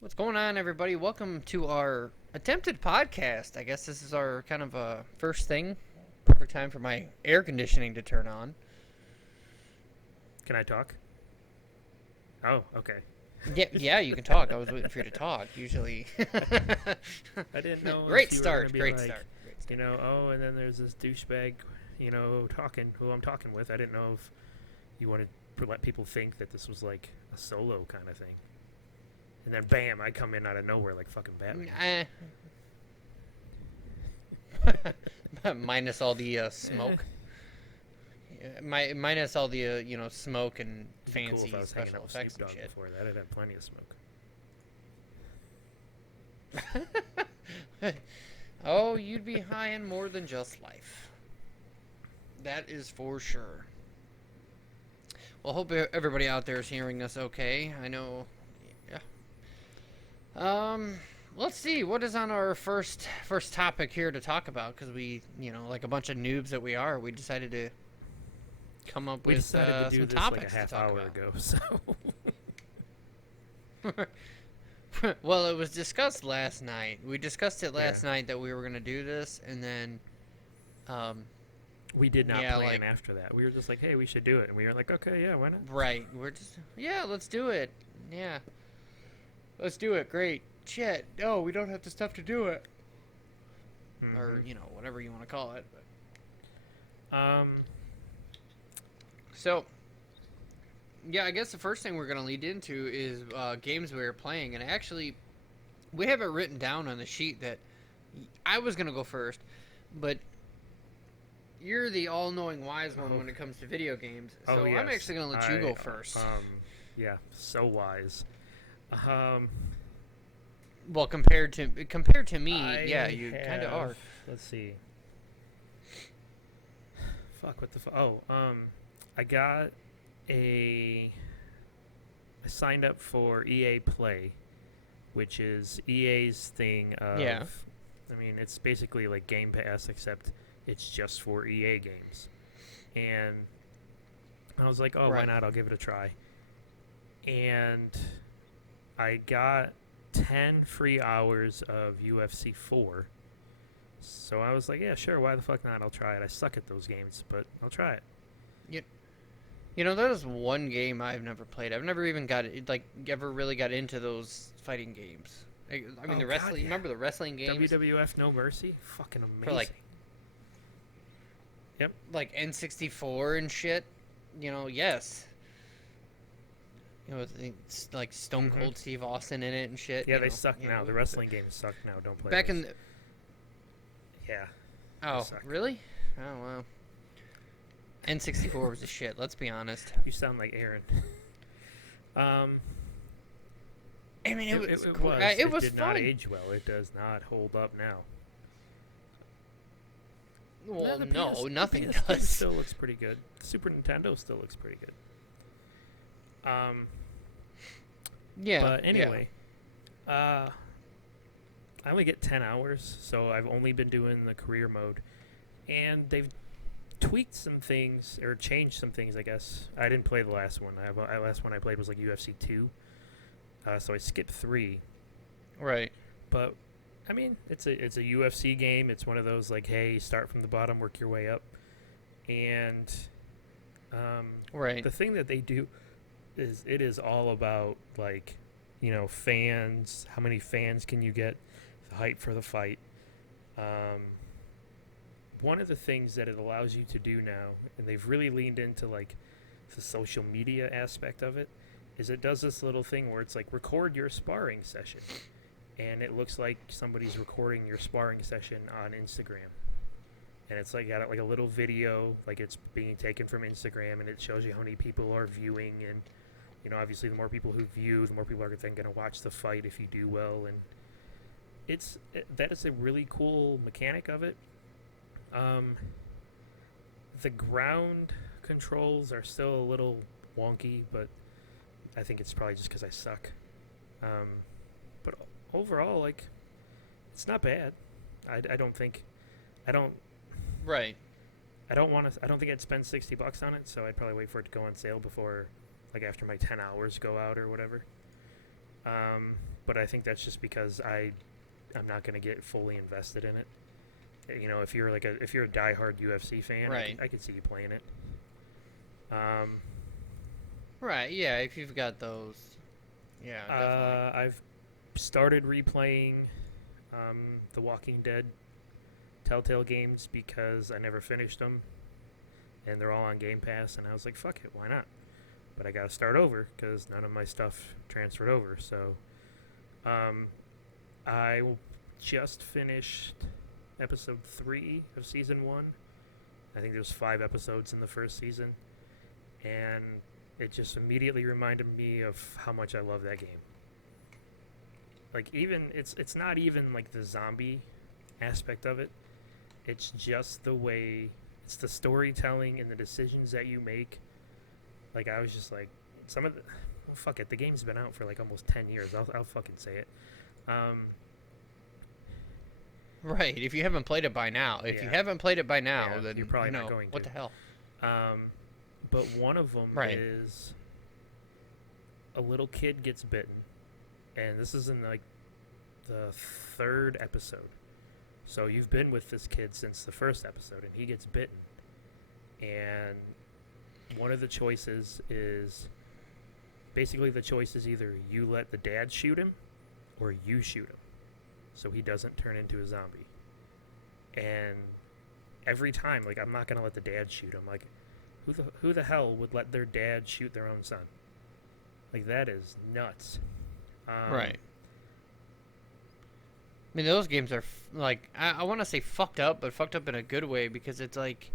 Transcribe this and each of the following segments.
What's going on, everybody? Welcome to our attempted podcast. I guess this is our kind of first thing. Perfect time for my air conditioning to turn on. Can I talk? Oh, okay. Yeah, you can talk. I was waiting for you to talk. Usually, I didn't know great if you were gonna start. be Great like, start. Great start. oh, and then there's this douchebag, talking who I'm talking with. I didn't know if you wanted to let people think that this was like a solo kind of thing. And then bam, I come in out of nowhere like fucking Batman. Minus all the smoke. Minus all the smoke and It'd be cool fancy if I was hanging special out with effects Snoop and Dogg shit. before that. I'd have plenty of smoke. Oh, you'd be high in more than just life. That is for sure. Well, hope everybody out there is hearing us okay. I know. Yeah. Let's see what is on our first topic here to talk about, because we, like a bunch of noobs that we are, we decided to come up We with decided to do some this like a topics to half talk hour ago, so about. Well, it was discussed last night. We discussed it last yeah. night that we were gonna do this, and then, We did not yeah, plan like after that. We were just like, hey, we should do it. And we were like, okay, yeah, why not? right, we're just let's do it. Yeah, let's do it. Great. Shit. No, we don't have the stuff to do it. Or, Mm-hmm. whatever you want to call it. Um, So, yeah, I guess the first thing we're going to lead into is games we were playing. And actually, we have it written down on the sheet that I was going to go first, but you're the all knowing wise one when it comes to video games. So yes. I'm actually going to let you go first. Yeah, so wise. Um, Well, compared to me, yeah, you kind of are. Let's see. Fuck, what the fuck? Oh, I got a. I signed up for EA Play, which is EA's thing of. Yeah. I mean, it's basically like Game Pass, except it's just for EA games. And I was like, oh, why Right. not? I'll give it a try. And I got 10 free hours of UFC 4. So I was like, yeah, sure, why the fuck not? I'll try it. I suck at those games, but I'll try it. That is one game I've never played. I've never even ever really got into those fighting games. I mean, Oh, the God, wrestling. yeah. Remember the wrestling games WWF No Mercy? Fucking amazing. for like N64 and shit? Yes. It's like Stone Cold Steve Austin in it and shit. Yeah, they suck now. The wrestling games suck now. Don't play back those. in the, Yeah. oh, suck. really? Oh wow. N64 was a shit. Let's be honest. You sound like Aaron. I mean, It was did fun. not age well. It does not hold up now. Well, the no, PS nothing the PS2 does. still looks pretty good. The Super Nintendo still looks pretty good. Yeah. But anyway, I only get 10 hours, so I've only been doing the career mode. And they've tweaked some things, or changed some things, I guess. I didn't play the last one. The last one I played was like UFC 2. So I skipped 3. Yeah. Right. But, I mean, it's a UFC game. It's one of those, like, hey, start from the bottom, work your way up. And Right. the thing that they do is it is all about, like, fans. How many fans can you get? The hype for the fight. One of the things that it allows you to do now, and they've really leaned into, like, the social media aspect of it, is it does this little thing where it's like, record your sparring session. And it looks like somebody's recording your sparring session on Instagram. And it's like got like a little video, like it's being taken from Instagram, and it shows you how many people are viewing. And obviously, the more people who view, the more people are then going to watch the fight if you do well. And that is a really cool mechanic of it. The ground controls are still a little wonky, but I think it's probably just because I suck. But overall, like, it's not bad. I don't think, I don't Right. I don't want to. I don't think I'd spend $60 on it, so I'd probably wait for it to go on sale before, like, after my 10 hours go out or whatever. but I think that's just because I'm not going to get fully invested in it. You know, if you're a diehard UFC fan, Right. I could see you playing it. Right. Yeah. If you've got those. Yeah. Definitely. I've started replaying the Walking Dead Telltale games because I never finished them, and they're all on Game Pass, and I was like, fuck it, why not? But I got to start over because none of my stuff transferred over. So I just finished episode 3 of season 1. I think there was 5 episodes in the first season, and it just immediately reminded me of how much I love that game. Like, even it's not even like the zombie aspect of it. It's just the way, it's the storytelling and the decisions that you make. Like, I was just like, some of the, well, fuck it, the game's been out for like almost 10 years. I'll fucking say it. Right. If you haven't played it by now, Yeah. then you're probably you know, not going what to. the hell. But one of them Right. is a little kid gets bitten, and this is in like the 3rd episode. So you've been with this kid since the 1st episode, and he gets bitten. And one of the choices is, basically the choice is either you let the dad shoot him, or you shoot him, so he doesn't turn into a zombie. And every time, like, I'm not gonna let the dad shoot him. Like, who the hell would let their dad shoot their own son? Like, that is nuts. Right. I mean, those games are I want to say fucked up, but fucked up in a good way, because it's like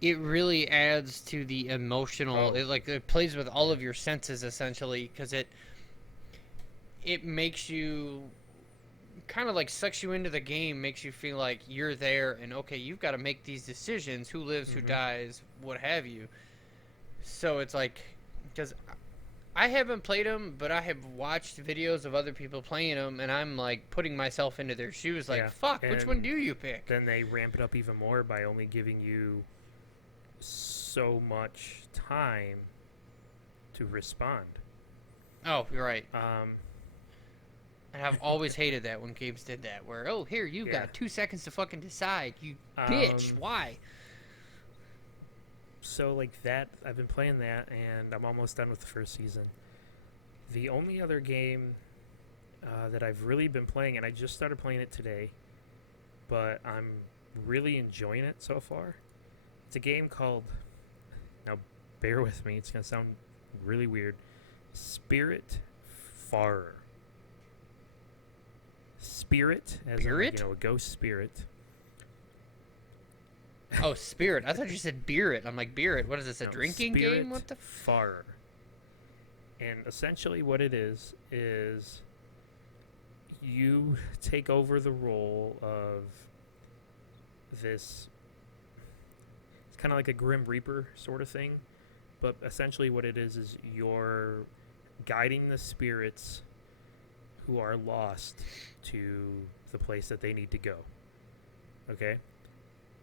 it really adds to the emotional. Oh. It plays with all of your senses essentially, because it makes you kind of like sucks you into the game, makes you feel like you're there, and okay, you've got to make these decisions: who lives, who dies, what have you. So it's like, because I haven't played them, but I have watched videos of other people playing them, and I'm like putting myself into their shoes. Like, Yeah, fuck, which and one do you pick? Then they ramp it up even more by only giving you so much time to respond. Oh, you're right. Um, And I've always hated that when games did that, where, oh, here, you've Yeah. got 2 seconds to fucking decide, you bitch. Why? So, like, that, I've been playing that, and I'm almost done with the 1st season. The only other game that I've really been playing, and I just started playing it today, but I'm really enjoying it so far. It's a game called, now bear with me, it's going to sound really weird, Spiritfarer. Spirit, as in, like, Spirit? a ghost spirit. Oh, Spirit. I thought you said beer it. I'm like, beer it. What is this, a No, drinking game? What the? Spiritfarer. And essentially what it is you take over the role of this, it's kind of like a Grim Reaper sort of thing, but essentially what it is you're guiding the spirits who are lost to the place that they need to go. Okay?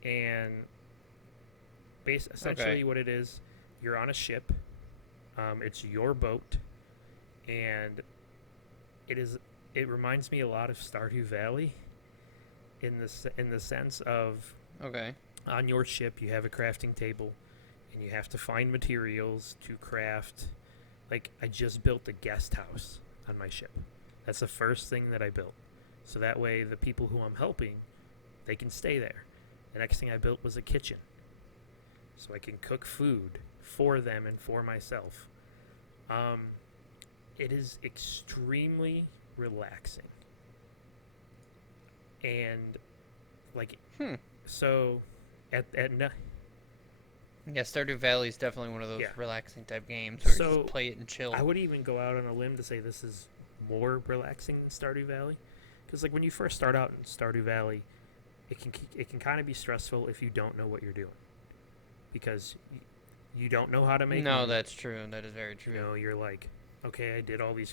And essentially what it is, you're on a ship. It's your boat, and it reminds me a lot of Stardew Valley in the sense of, Okay. on your ship you have a crafting table, and you have to find materials to craft. Like, I just built a guest house on my ship. That's the first thing that I built, so that way the people who I'm helping, they can stay there. The next thing I built was a kitchen, so I can cook food for them and for myself. It is extremely relaxing, and like, so at night. Yeah, Stardew Valley is definitely one of those Yeah. relaxing type games where you So, just play it and chill. I would even go out on a limb to say this is more relaxing than Stardew Valley, because like when you first start out in Stardew Valley, it can kind of be stressful if you don't know what you're doing, because you don't know how to make No, money. that's true. That is very true. You know, you're like, okay,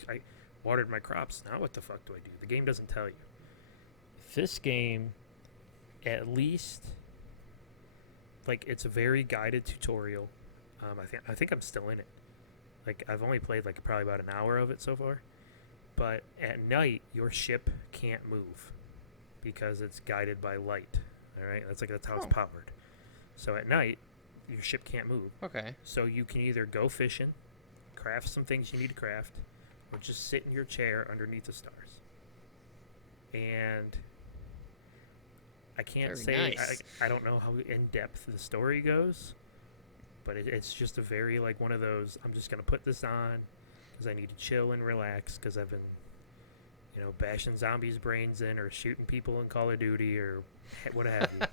I watered my crops. Now what the fuck do I do? The game doesn't tell you. This game, at least, like, it's a very guided tutorial. I think I'm still in it. Like, I've only played like probably about an hour of it so far, but at night your ship can't move because it's guided by light. All right, that's how it's Oh. powered. So at night, your ship can't move. Okay. So you can either go fishing, craft some things you need to craft, or just sit in your chair underneath the stars. And I can't Very say nice. I don't know how in depth the story goes, but it's just a very like one of those. I'm just gonna put this on because I need to chill and relax because I've been, bashing zombies' brains in or shooting people in Call of Duty or what have you.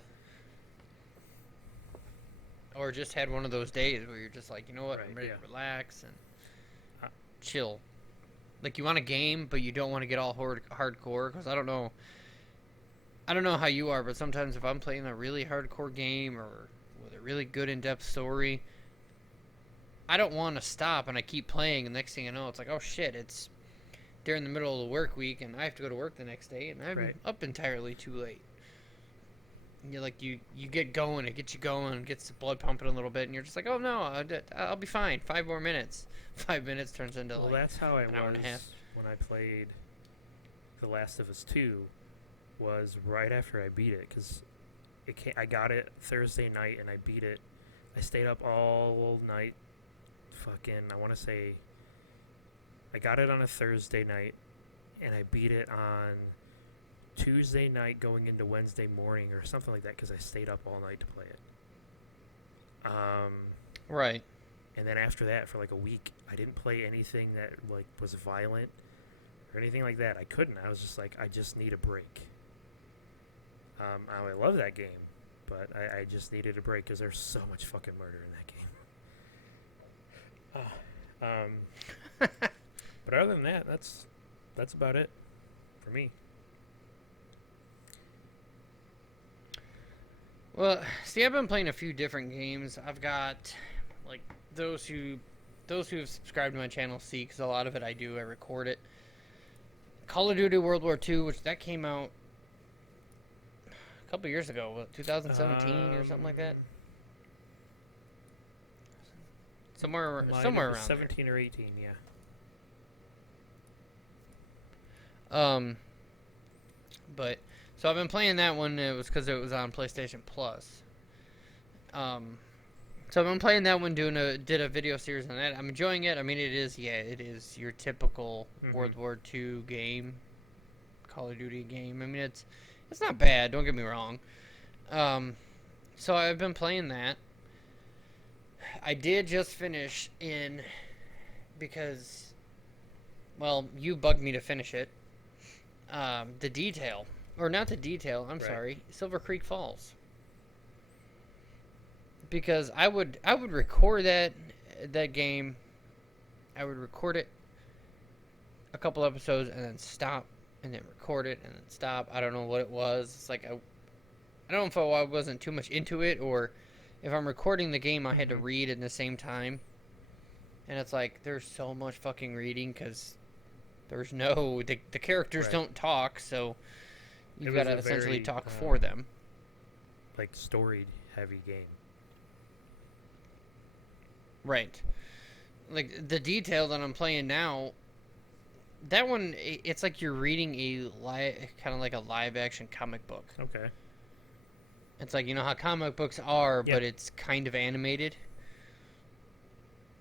Or just had one of those days where you're just like, you know what, I'm Right, ready yeah. to relax and Uh, chill. Like you want a game, but you don't want to get all hardcore. Because I don't know how you are, but sometimes if I'm playing a really hardcore game or with a really good in-depth story, I don't want to stop, and I keep playing. And next thing you know, it's like, oh shit, it's during the middle of the work week, and I have to go to work the next day, and I'm Right. up entirely too late. And you're like, you get going, it gets you going, gets the blood pumping a little bit, and you're just like, oh no, I'll be fine. 5 more minutes. 5 minutes turns into Well, like that's how I an hour and a half. was when I played The Last of Us 2. Was right after I beat it because I got it Thursday night and I beat it. I stayed up all night. I want to say I got it on a Thursday night and I beat it on Tuesday night going into Wednesday morning or something like that because I stayed up all night to play it. Right. And then after that, for like a week, I didn't play anything that like was violent or anything like that. I couldn't. I was just like, I just need a break. I love that game, but I just needed a break because there's so much fucking murder in that game. But other than that, that's about it for me. Well, see, I've been playing a few different games. I've got like those who have subscribed to my channel see, because a lot of it I record it. Call of Duty World War II, which that came out a couple years ago, what, 2017 or something like that. Somewhere around 17 or 18, yeah. But so I've been playing that one. It was because it was on PlayStation Plus. So I've been playing that one. Did a video series on that. I'm enjoying it. I mean, it is your typical World War II game, Call of Duty game. I mean, it's not bad. Don't get me wrong. So I've been playing that. I did just finish because, well, you bugged me to finish it. The detail, or not the detail. I'm sorry, Silver Creek Falls. Because I would record that game. I would record it a couple episodes and then stop, and then record it and then stop. I don't know what it was. It's like I don't know if I wasn't too much into it, or if I'm recording the game, I had to read at the same time. And it's like there's so much fucking reading because there's no the characters don't talk, so you've got to essentially talk for them. Like story heavy game. Right. Like the detail that I'm playing now, that one, it's like you're reading kind of like a live action comic book. Okay. It's like, you know how comic books are, but it's kind of animated.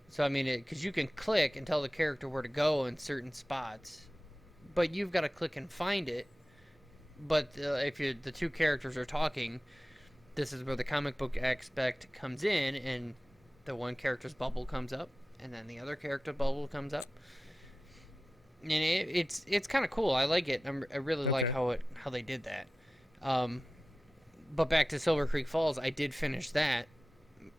So I mean, because you can click and tell the character where to go in certain spots, but you've got to click and find it. But if the two characters are talking, this is where the comic book aspect comes in, and the one character's bubble comes up, and then the other character bubble comes up, and it's kind of cool. I like it. I really like how they did that. But back to Silver Creek Falls, I did finish that.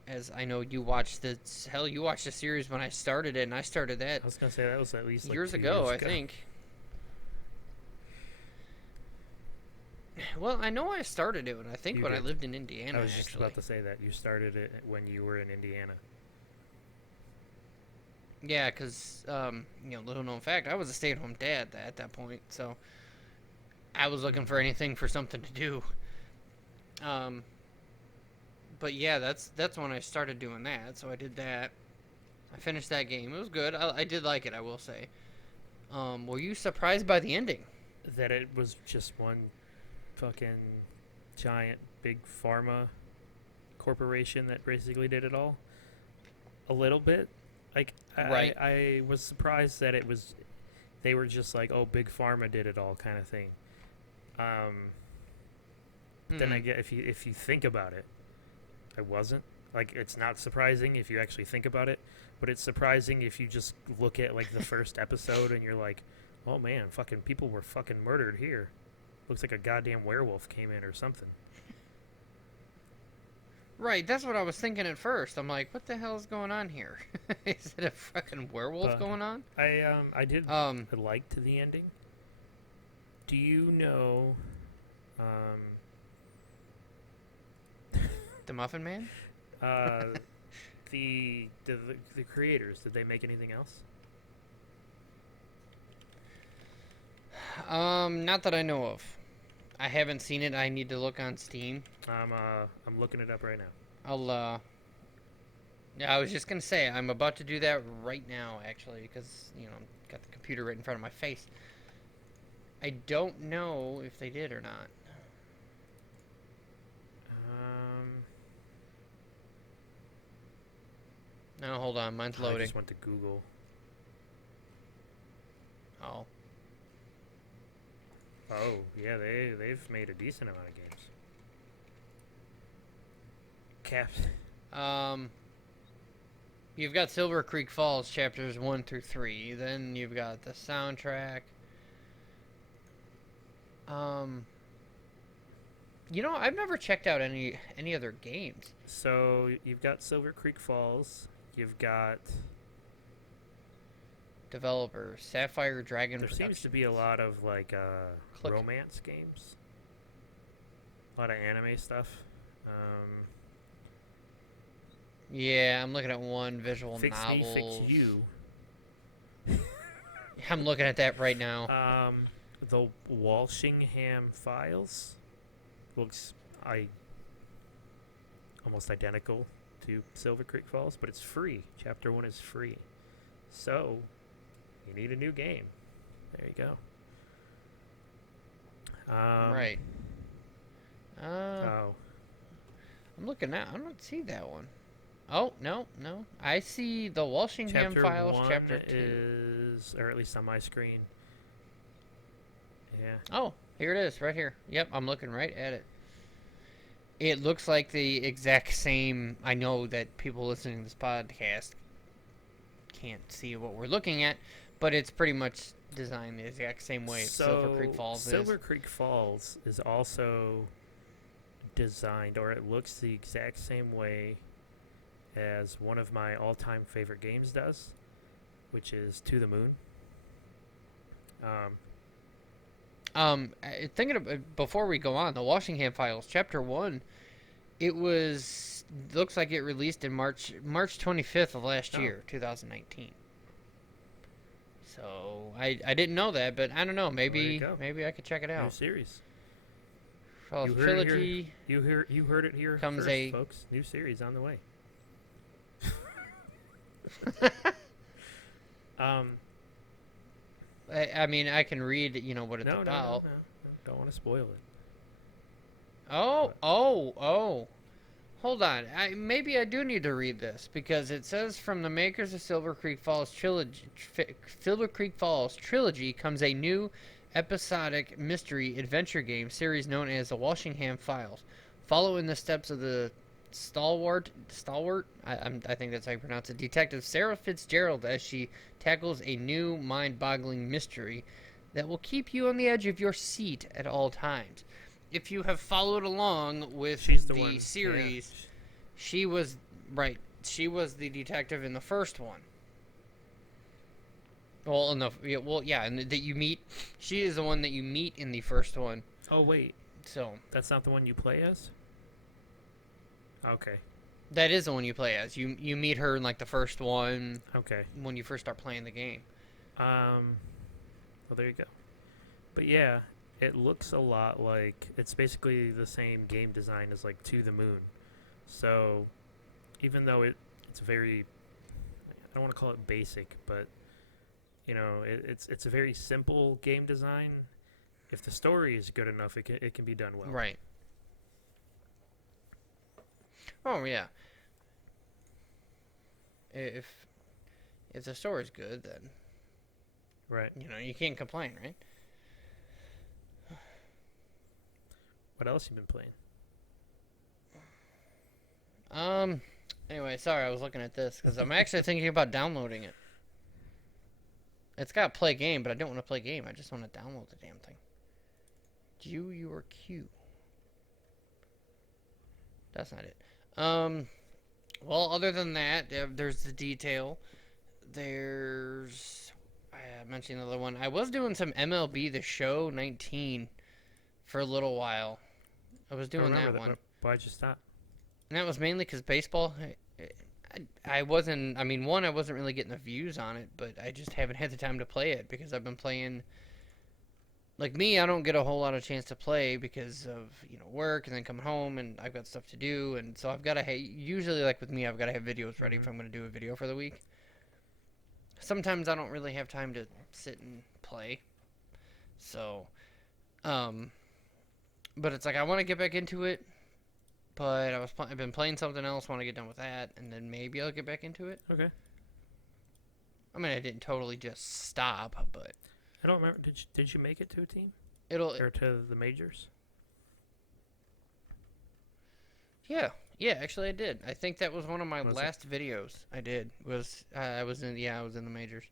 As I know you watched the series when I started it, and I started that. I was gonna say that was at least like years 2 ago, years I think. Well, I know I started it when I lived in Indiana. I was just about to say that you started it when you were in Indiana. Yeah, because little known fact, I was a stay-at-home dad at that point, so I was looking for anything for something to do. But yeah, that's when I started doing that. So I did that. I finished that game. It was good. I did like it, I will say. Were you surprised by the ending? That it was just one fucking giant big pharma corporation that basically did it all. A little bit. Like Right. I was surprised that it was they were just like, oh, big pharma did it all kind of thing. Then I Hmm. get if you think about it, I wasn't. Like it's not surprising if you actually think about it, but it's surprising if you just look at like the first episode and you're like, oh man, fucking people were fucking murdered here. Looks like a goddamn werewolf came in or something. Right, that's what I was thinking at first. I'm like, what the hell is going on here? Is it a fucking werewolf But going on? I did Um, I liked the ending. Do you know um the Muffin Man? uh the creators, did they make anything else? Not that I know of. I haven't seen it. I need to look on Steam. I'm looking it up right now. I'll, yeah, I was just gonna say, I'm about to do that right now, actually, because, I've got the computer right in front of my face. I don't know if they did or not. Um, No, hold on, mine's I loading. just went to Google. Oh. Oh, yeah, they've made a decent amount of games. Cap. Um, you've got Silver Creek Falls chapters 1 through 3. Then you've got the soundtrack. Um, I've never checked out any other games. So you've got Silver Creek Falls. You've got. Developer Sapphire Dragon There Productions. seems to be a lot of like Click. romance games. A lot of anime stuff. Um, Yeah, I'm looking at one visual Fix novel. Me, Fix You. I'm looking at that right now. The Walshingham Files looks almost identical to Silver Creek Falls, but it's free. Chapter 1 is free. So, you need a new game. There you go. Right. Oh, I'm looking now. I don't see that one. Oh, no. I see the Walshingham Chapter Files, 1 Chapter 2. is, or at least on my screen. Yeah. Oh, here it is, right here. Yep, I'm looking right at it. It looks like the exact same. I know that people listening to this podcast can't see what we're looking at, but it's pretty much designed the exact same way Silver Creek Falls Silver is. Creek Falls is also designed, or it looks the exact same way as one of my all-time favorite games does, which is To the Moon. Thinking of before we go on, the Walshingham Files, Chapter 1, it looks like it released in March 25th of last Oh. year, 2019. So I didn't know that, but I don't know. Maybe go. maybe I could check it New out. series. Falls You heard it here. Trilogy. You heard it here Comes first, a- folks. New series on the way. Um, I mean, I can read, what it's no, about. don't want to spoil it. Oh. Hold on. Maybe I do need to read this because it says from the makers of Silver Creek Falls trilogy comes a new episodic mystery adventure game series known as the Walshingham Files. Follow in the steps of the stalwart. I think that's how you pronounce it. Detective Sarah Fitzgerald as she tackles a new mind-boggling mystery that will keep you on the edge of your seat at all times. If you have followed along with She's the the one. series, she was right. She was the detective in the first one. Well, and that you meet. She is the one that you meet in the first one. Oh wait, So that's not the one you play as. Okay. that is the one you play as. You meet her in like the first one Okay. when you first start playing the game. Well, there you go. But yeah, it looks a lot like it's basically the same game design as like To the Moon. So, even though it's very, I don't want to call it basic, but It's a very simple game design. If the story is good enough, it can be done well. Right. Oh yeah. If the story's good, then Right. you can't complain, right? What else you been playing? Anyway, sorry, I was looking at this because I'm actually thinking about downloading it. It's got play game, but I don't want to play game. I just want to download the damn thing. Your Q. That's not it. Well, other than that, there's the detail. There's, I mentioned another one. I was doing some MLB The Show 19 for a little while. I was doing that one. Why'd you stop? And that was mainly because baseball. I wasn't. I mean, one, I wasn't really getting the views on it, but I just haven't had the time to play it because I've been playing. Like me, I don't get a whole lot of chance to play because of work and then coming home and I've got stuff to do, and so I've got to. Usually, like with me, I've got to have videos ready if I'm going to do a video for the week. Sometimes I don't really have time to sit and play, so, but it's like I want to get back into it. But I've been playing something else, want to get done with that, and then maybe I'll get back into it. Okay. I mean, I didn't totally just stop, but I don't remember. Did you make it to a team it'll. or to the majors? Yeah, actually I did. I think that was one of my last videos I did. I was in the majors.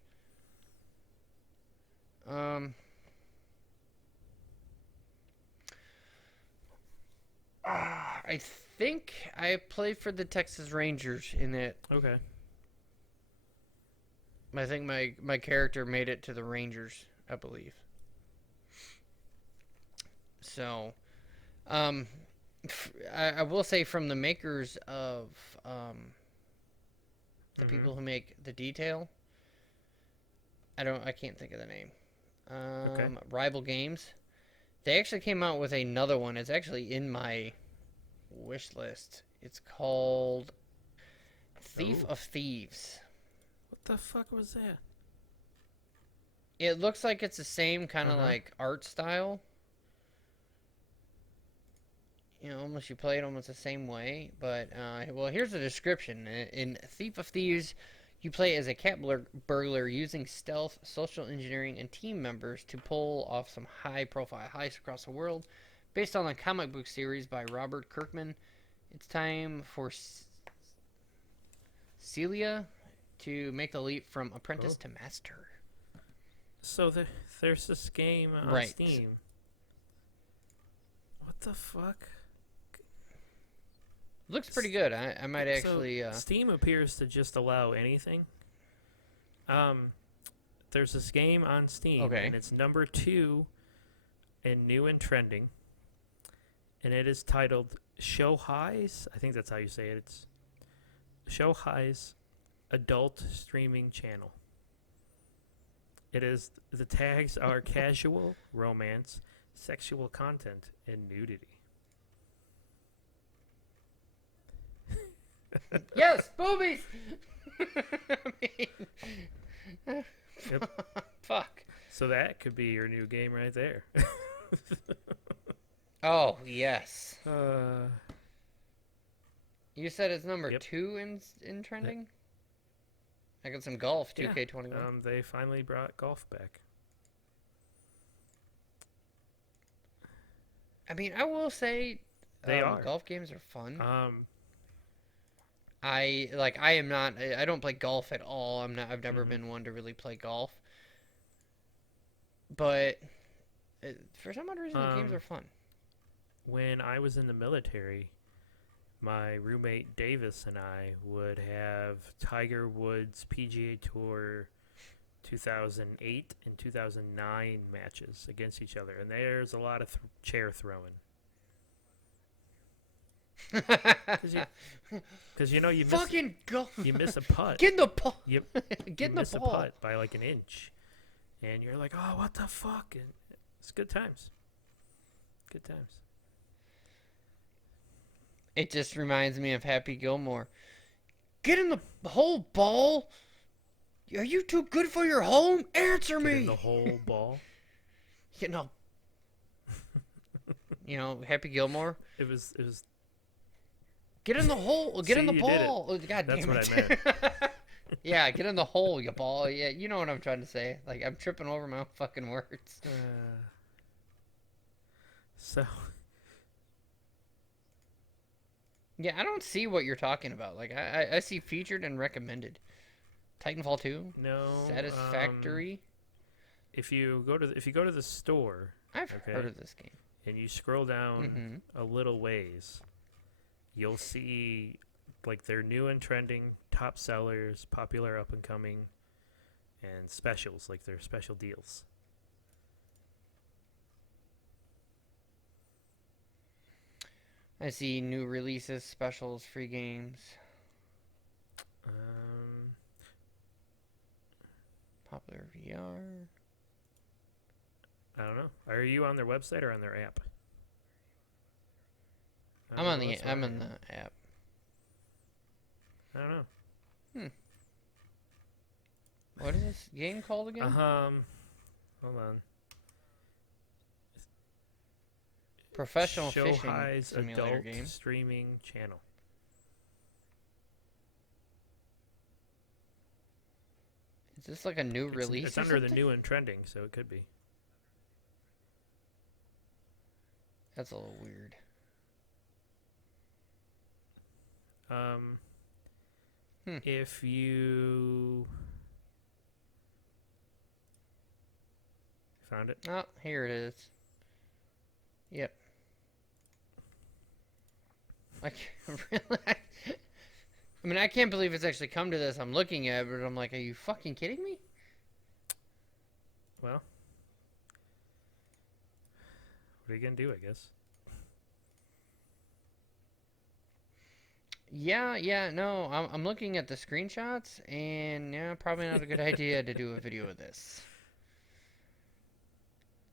I think I played for the Texas Rangers in it. Okay. I think my character made it to the Rangers, I believe. So, I will say from the makers of the people who make the detail. I can't think of the name. Okay. Rival Games. They actually came out with another one. It's actually in my wish list. It's called Thief of Thieves. What the fuck was that? It looks like it's the same kind of like art style. Almost you play it almost the same way. But, well, here's the description. In Thief of Thieves, you play as a cat burglar using stealth, social engineering, and team members to pull off some high-profile heists across the world. Based on the comic book series by Robert Kirkman, it's time for Celia to make the leap from apprentice to master. So there's this game on Steam. What the fuck? Looks pretty good. I might actually... Steam appears to just allow anything. There's this game on Steam, and it's number 2 in new and trending, and it is titled Show Highs. I think that's how you say it. It's Show Highs Adult Streaming Channel. The tags are casual, romance, sexual content, and nudity. Yes, boobies. Yep. Fuck. So that could be your new game right there. Oh yes. Uh, You said it's number 2 in trending. I got some golf. 2K21. They finally brought golf back. I mean, I will say, They are. golf games are fun. I don't play golf at all. I've never been one to really play golf. But for some odd reason, the games are fun. When I was in the military, my roommate Davis and I would have Tiger Woods PGA Tour 2008 and 2009 matches against each other, and there's a lot of chair throwing. Because you miss fucking go. You miss a putt. Get in the ball. You Get in the miss ball. a putt by like an inch, and you're like, "Oh, what the fuck!" And it's good times. Good times. It just reminds me of Happy Gilmore. Get in the whole ball. Are you too good for your home? Answer Get in me. the whole ball. You know, Happy Gilmore. It was. Get in the hole. Get See, in the you did it. ball. Oh, God That's damn what it. I meant. Yeah, get in the hole, you ball. Yeah, you know what I'm trying to say. Like, I'm tripping over my own fucking words. So Yeah, I don't see what you're talking about. Like, I see featured and recommended. Titanfall 2, no. Satisfactory. If you go to the store, I've okay, heard of this game. and you scroll down Mm-hmm. a little ways, you'll see like their new and trending top sellers, popular up and coming, and specials, like their special deals. I see new releases, specials, free games, Um, popular VR. I don't know. Are you on their website or on their app? I I'm don't on know, the that's why I'm on the app. I don't know. What is this game called again? Hold on. Professional fishing Shohei's simulator adult game. streaming channel. Is this like a new release? It's or under the something? new and trending, so it could be. That's a little weird. If you found it, Oh, here it is. Yep. I can't really. I mean, I can't believe it's actually come to this. I'm looking at it, but I'm like, are you fucking kidding me? well, what are you gonna do? I guess. Yeah, no, I'm looking at the screenshots, and yeah, probably not a good idea to do a video of this.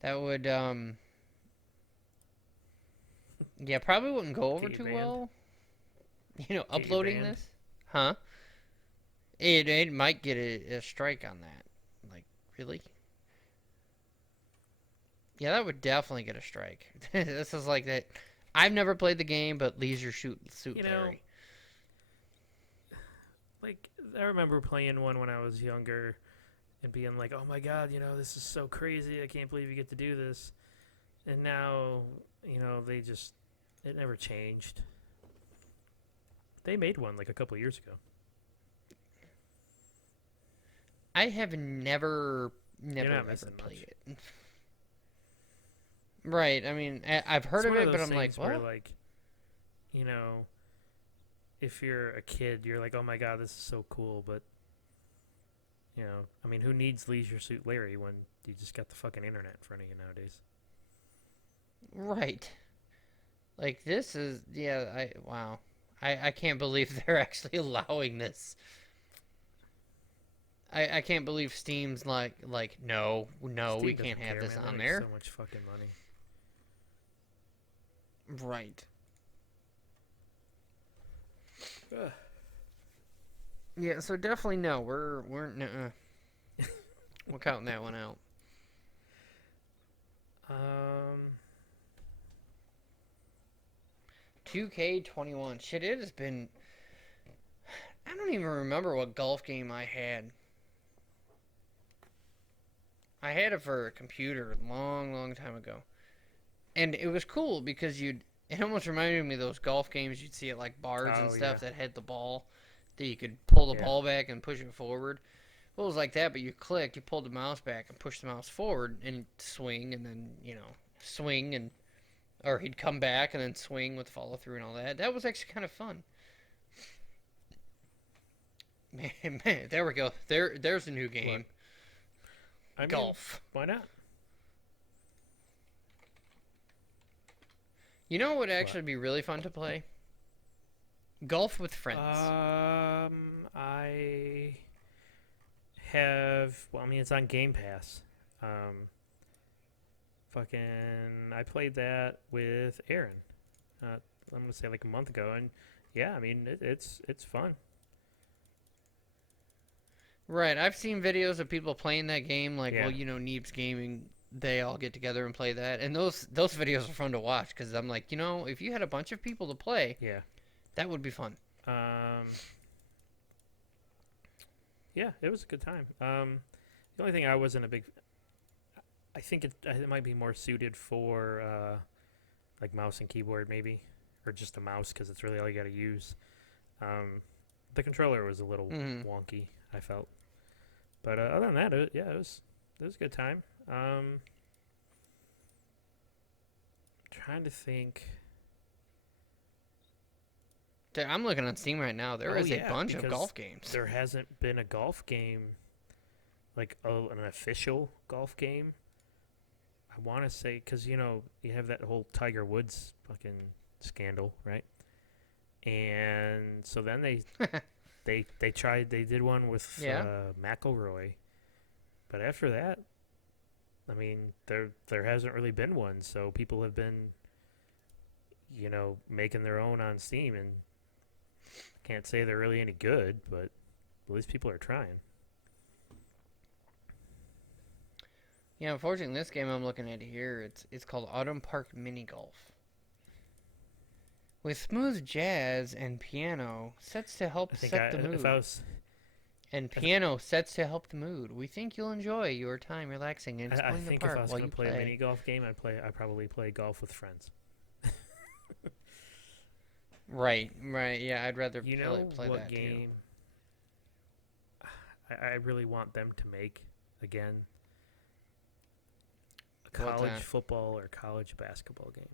That would, yeah, probably wouldn't go over Get you too banned. well. Get you Uploading banned. this? Huh? It might get a strike on that. Like, really? Yeah, that would definitely get a strike. This is like that. I've never played the game, but Leisure Suit You know, Larry. Like I remember playing one when I was younger, and being like, "Oh my god, this is so crazy! I can't believe you get to do this." And now, it never changed. They made one like a couple years ago. I have never not ever missing played it. Right. I mean, I've heard It's of one it, but those I'm like, things where, what? like, if you're a kid, you're like, "Oh my god, this is so cool," but I mean, who needs Leisure Suit Larry when you just got the fucking internet in front of you nowadays? Right. Like this is wow. I can't believe they're actually allowing this. I can't believe Steam's like no, Steam we doesn't can't have care, this man. They on make there. So much fucking money. Right. Ugh. Yeah, so definitely no. We're we're counting that one out. 2K21. Shit, it has been. I don't even remember what golf game I had. I had it for a computer a long, long time ago. And it was cool because it almost reminded me of those golf games you'd see at like bars and Oh, stuff yeah. that had the ball that you could pull the Yeah. ball back and push it forward. Well, it was like that, but you pulled the mouse back and pushed the mouse forward and swing and then, swing and, or he'd come back and then swing with follow through and all that. That was actually kind of fun. Man, there we go. There's a new game. I mean, Golf. why not? You know what would actually be really fun to play? Golf with friends. I have. Well, I mean, it's on Game Pass. I played that with Aaron. I'm gonna say like a month ago, and yeah, I mean, it's fun. Right. I've seen videos of people playing that game, like, well, Yeah, Neebs Gaming. They all get together and play that, and those videos are fun to watch because I'm like, if you had a bunch of people to play, yeah. that would be fun. Um, yeah, it was a good time. The only thing I wasn't a big, I think it might be more suited for like mouse and keyboard maybe, or just a mouse because it's really all you got to use. Um, the controller was a little Hmm. wonky, I felt, but other than that, yeah, it was a good time. Trying to think. I'm looking on Steam right now. There Oh is a yeah, bunch of because golf games. there hasn't been a golf game like an official golf game. I want to say because you have that whole Tiger Woods fucking scandal, right? And so then they tried they did one with Yeah. McElroy, but after that, I mean there hasn't really been one. So people have been making their own on Steam, and can't say they're really any good, but at least people are trying. Yeah, unfortunately, this game I'm looking at here, it's called Autumn Park Mini Golf. With smooth jazz and piano sets to help I think set the if I mood. was And I, th- piano sets to help the mood. We think you'll enjoy your time relaxing and I exploring the think if I park was while gonna you play a mini play. golf game, I'd probably play golf with friends. Right, right. Yeah, I'd rather You play, know play what that too. game I really want them to make again? A What's college that? football or college basketball game.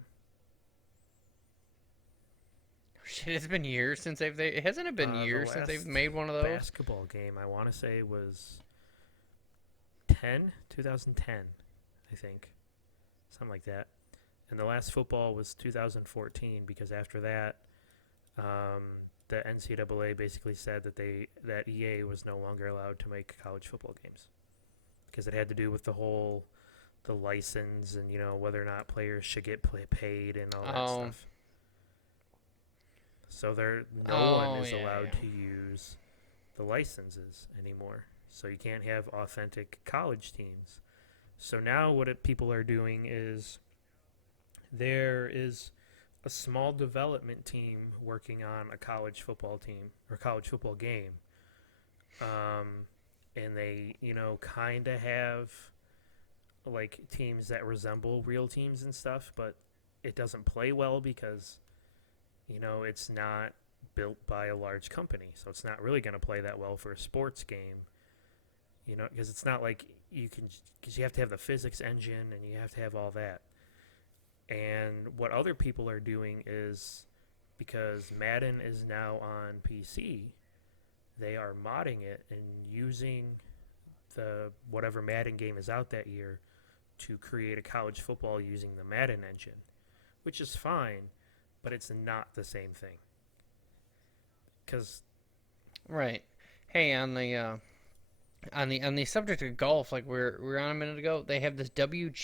Shit, it's been years since hasn't it been The years since they've last made one of those? basketball game I want to say was 2010, I think, something like that. And the last football was 2014 because after that, the NCAA basically said that EA was no longer allowed to make college football games because it had to do with the license and whether or not players should get paid and all that Oh, stuff. So no one oh is yeah, allowed yeah. to use the licenses anymore. So you can't have authentic college teams. So now people are doing is there is a small development team working on a college football team or college football game. And they, kind of have like teams that resemble real teams and stuff, but it doesn't play well because, it's not built by a large company. So it's not really going to play that well for a sports game, because it's not like because you have to have the physics engine and you have to have all that. And what other people are doing is because Madden is now on PC, they are modding it and using the whatever Madden game is out that year to create a college football using the Madden engine, which is fine, but it's not the same thing. Because Right. Hey, on the subject of golf, like we're on a minute ago, they have this WGT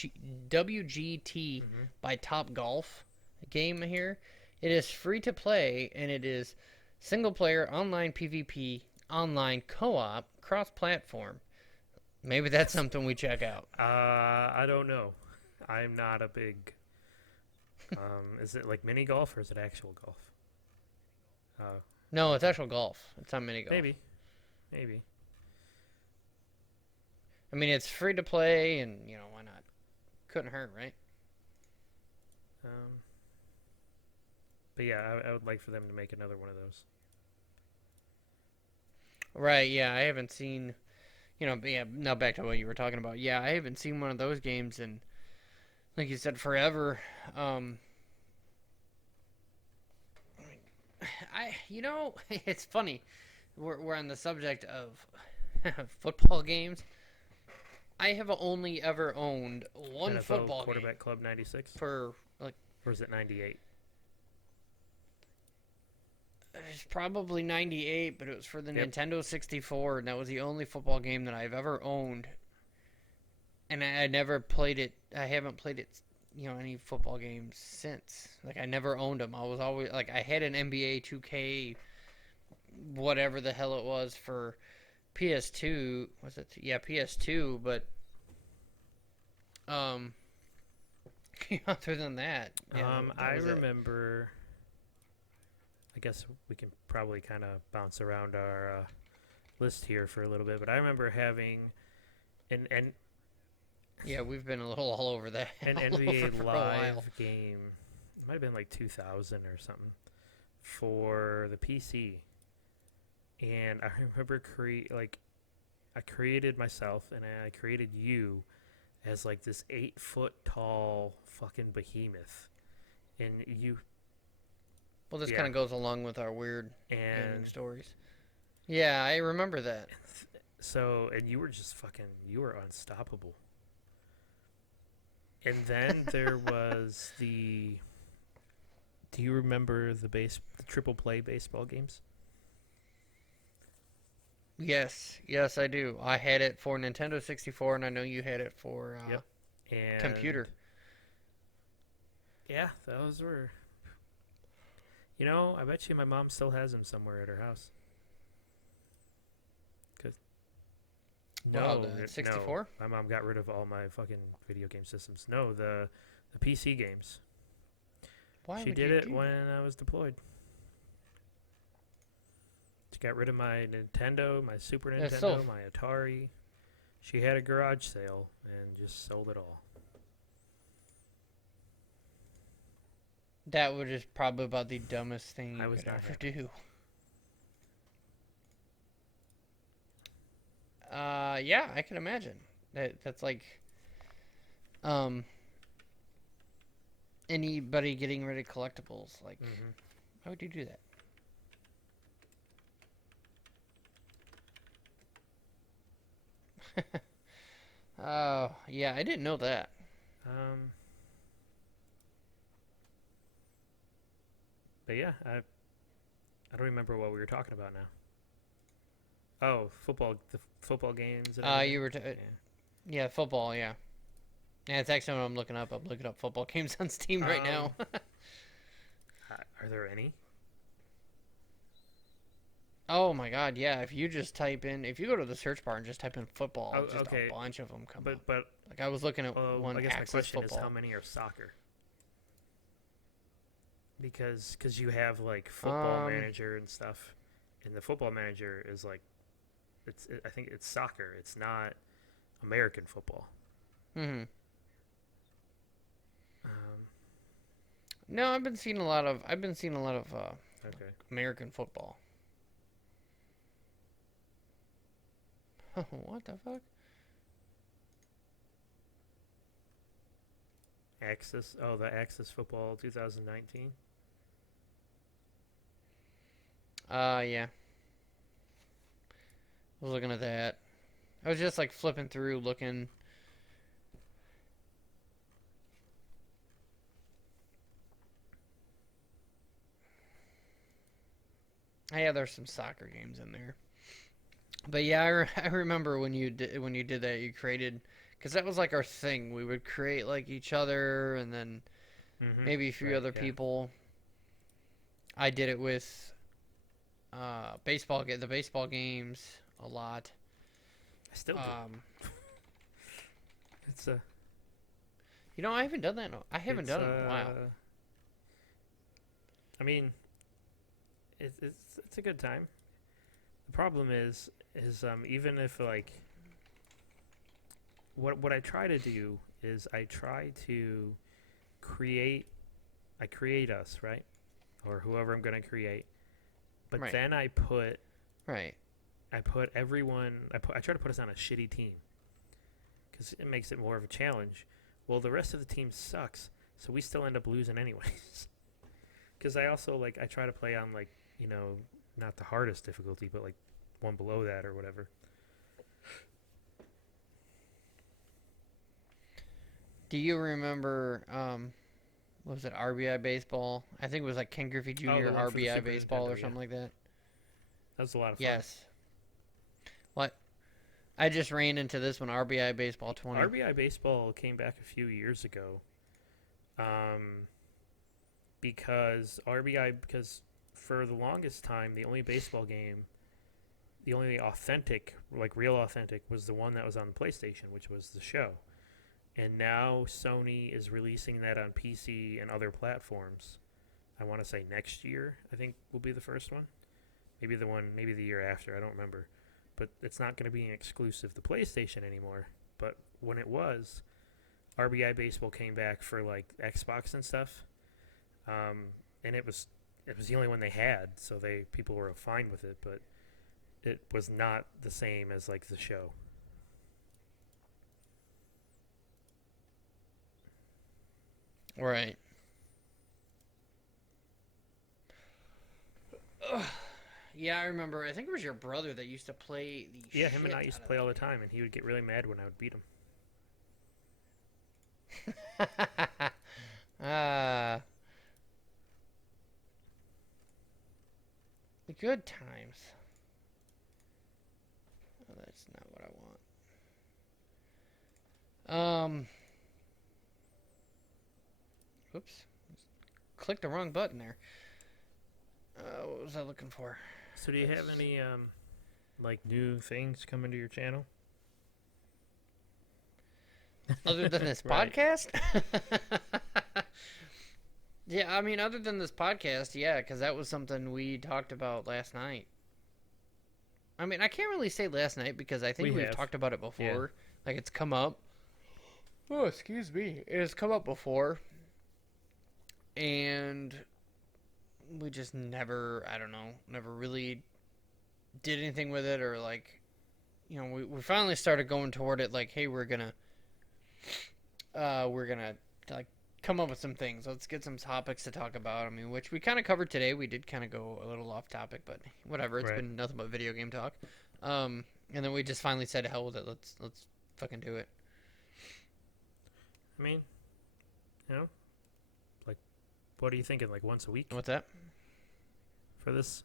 mm-hmm. by Top Golf game here. It is free to play, and it is single player, online PvP, online co-op, cross-platform. Maybe that's something we check out. I don't know. I'm not a big. Is it like mini golf or is it actual golf? Uh, No, it's actual golf. It's not mini golf. maybe. I mean, it's free to play, and why not? Couldn't hurt, right? Um, but yeah, I would like for them to make another one of those. Right. Yeah, I haven't seen. But yeah. Now back to what you were talking about. Yeah, I haven't seen one of those games in, like you said, forever. Um, it's funny. We're on the subject of football games. I have only ever owned one NFL football Quarterback game Club '96, for like or is it '98? it's probably 98, but it was for the Yep. Nintendo 64, and that was the only football game that I've ever owned. And I never played it. I haven't played it, any football games since. Like I never owned them. I was always like I had an NBA 2K, whatever the hell it was for PS2. Was it? Yeah, PS2. But um, other than that, yeah, that I was it. remember. I guess we can probably kind of bounce around our list here for a little bit, but I remember having an Yeah, we've been a little all over that an all over NBA for a while. Live game. It might have been like 2000 or something for the PC, and I remember I created myself and I created you as like this 8 foot tall fucking behemoth, and you Well, this kind yeah of goes along with our weird gaming and stories. Yeah, I remember that. so and you were just you were unstoppable. And then there was the. Do you remember the triple play baseball games? Yes, yes, I do. I had it for Nintendo 64, and I know you had it for Yep. And computer. yeah, those were. I bet you my mom still has them somewhere at her house. Cause Wow, no, the no, 64? my mom got rid of all my fucking video game systems. No, the PC games. Why She would did you it do when that? I was deployed. She got rid of my Nintendo, my Super That's so. Nintendo, my Atari. She had a garage sale and just sold it all. That was just probably about the dumbest thing I you was could not ever happy. do. Yeah, I can imagine. That's like um anybody getting rid of collectibles. Like, Hmm. why would you do that? Oh, yeah, I didn't know that. Um, but yeah, I don't remember what we were talking about now. Oh, the football games and You everything. were Yeah. yeah, football, yeah. Yeah, it's actually what I'm looking up. I'm looking up football games on Steam right Um, now. are there any? Oh my god, yeah. If you go to the search bar and just type in football, Oh, just a okay. bunch of them come up. But Like I was looking at I one guess my Axis question is how football. many are soccer? Because you have like Football Um, Manager and stuff, and the Football Manager is like I think it's soccer. It's not American football. hmm. Um, No, I've been seeing a lot of okay. American football. What the fuck? Axis. Oh, the Axis Football 2019. Yeah. I was looking at that. I was just like flipping through looking. Yeah, there's some soccer games in there. But yeah, I remember when you did that, you created because that was like our thing. We would create like each other, and then Mm-hmm. maybe a few Right. other Yeah. people. I did it with the baseball games a lot. I still do. Um, It's a. I haven't done that. I haven't It's done it in a while. I mean, it's a good time. The problem is even if like what I try to do is I try to create I create us, right? Or whoever I'm going to create. But Right, then right. I put everyone I try to put us on a shitty team cuz it makes it more of a challenge. Well, the rest of the team sucks, so we still end up losing anyways. Cuz I also I try to play on not the hardest difficulty, but like one below that or whatever. Do you remember what was it, RBI baseball? I think it was like Ken Griffey Oh, the Jr. one for the RBI Super baseball or Nintendo, yeah. something like that. That was a lot of fun. Yes. What? I just ran into this one, RBI baseball 20. RBI baseball came back a few years ago. Because for the longest time the only baseball game the only authentic, like real authentic, was the one that was on the PlayStation, which was the show. And now Sony is releasing that on PC and other platforms. I want to say next year, I think, will be the first one. Maybe the year after, I don't remember. But it's not going to be an exclusive to PlayStation anymore. But when it was, RBI Baseball came back for like Xbox and stuff. And it was the only one they had, so people were fine with it, but it was not the same as like the show. Right. Ugh. Yeah, I remember. I think it was your brother that used to play the Yeah, him and I shit used to out play of all the that time, and he would get really mad when I would beat him. game. The good times. Oh, that's not what I want. Oops. Clicked the wrong button there. What was I looking for? So do you have any like new things coming to your channel? Other than this Right. podcast? Yeah, I mean, other than this podcast, yeah, because that was something we talked about last night. I mean, I can't really say last night because I think We we've have. talked about it before. Like, it's come up. Oh, excuse me. It has come up before. And we just never, I don't know, never really did anything with it, or like, we finally started going toward it like, hey, we're gonna like come up with some things. Let's get some topics to talk about. I mean, which we kind of covered today. We did kind of go a little off topic, but whatever. It's Right. been nothing but video game talk. And then we just finally said, hell with it. Let's fucking do it. I mean, like, what are you thinking? Like once a week What's that? for this?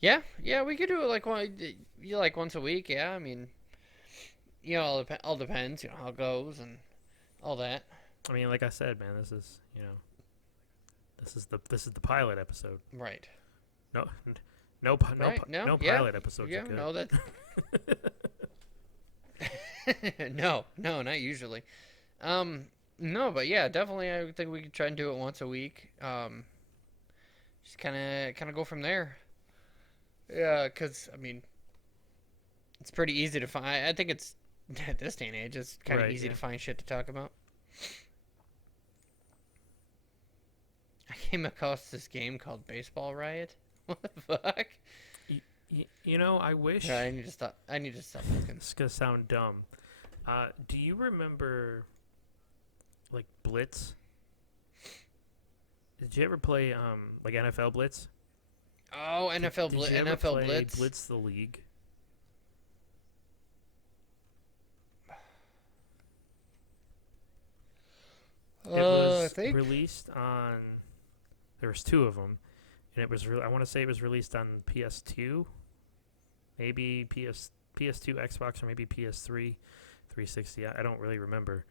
Yeah, we could do it like like once a week. Yeah, I mean, all depends. How it goes and all that. I mean, like I said, man, this is the pilot episode. Right. No, no, Right, no, no yeah, pilot episodes. Yeah, are good. no, that. No, not usually. No, but yeah, definitely. I think we could try and do it once a week. Just kind of go from there. Yeah, because I mean, it's pretty easy to find. I think it's at this day and age, it's kind of Right, easy yeah. to find shit to talk about. I came across this game called Baseball Riot. What the fuck? I wish. Yeah, I need to stop. I need to stop looking. It's gonna sound dumb. Do you remember, like Blitz? Did you ever play like NFL Blitz? Oh, NFL Did you ever NFL play Blitz. Blitz the League? It I was think. released on. There was two of them, and it was. I want to say it was released on PS2, maybe PS2, Xbox, or maybe PS3, 360. I don't really remember,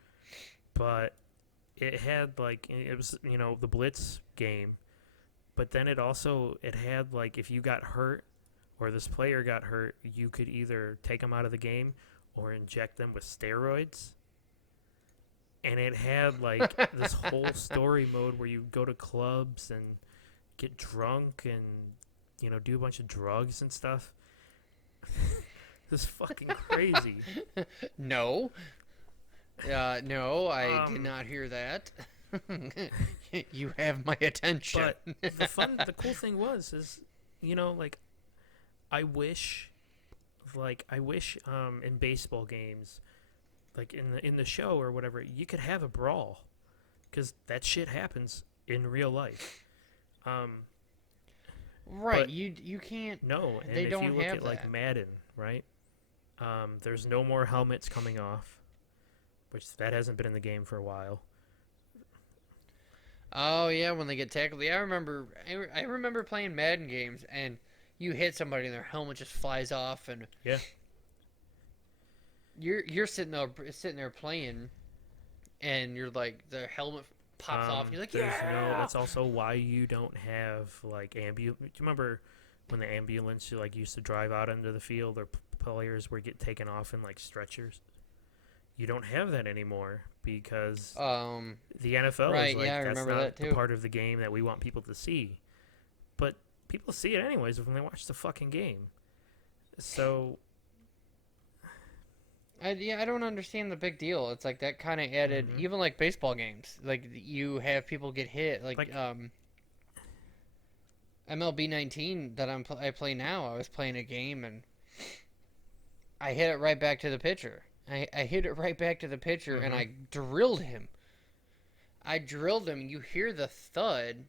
but it had like it was the Blitz game, but then it had like if you got hurt or this player got hurt, you could either take them out of the game or inject them with steroids. And it had like this whole story mode where you go to clubs and get drunk and do a bunch of drugs and stuff. This is fucking crazy. No. No, I did Um, not hear that. You have my attention. But the cool thing is like I wish in baseball games, like in the show or whatever, you could have a brawl, because that shit happens in real life. Right, but you can't. No, and They if don't you look have at like that. Madden, right? There's no more helmets coming off, which that hasn't been in the game for a while. Oh yeah, when they get tackled. Yeah, I remember playing Madden games, and you hit somebody and their helmet just flies off, and Yeah. you're sitting there playing, and you're like their helmet pops off, and you're like, There's yeah. That's also why you don't have like Do you remember when the ambulance like used to drive out into the field, or players would get taken off in like stretchers. You don't have that anymore because the NFL right, is like, yeah, I that's remember not that the too. part of the game that we want people to see. But people see it anyways when they watch the fucking game. So I don't understand the big deal. It's like that kind of added, Mhm. even like baseball games. Like you have people get hit. Like, Like- MLB 19 that I play now. I was playing a game and I hit it right back to the pitcher. I hit it right back to the pitcher and I drilled him. I drilled him. You hear the thud,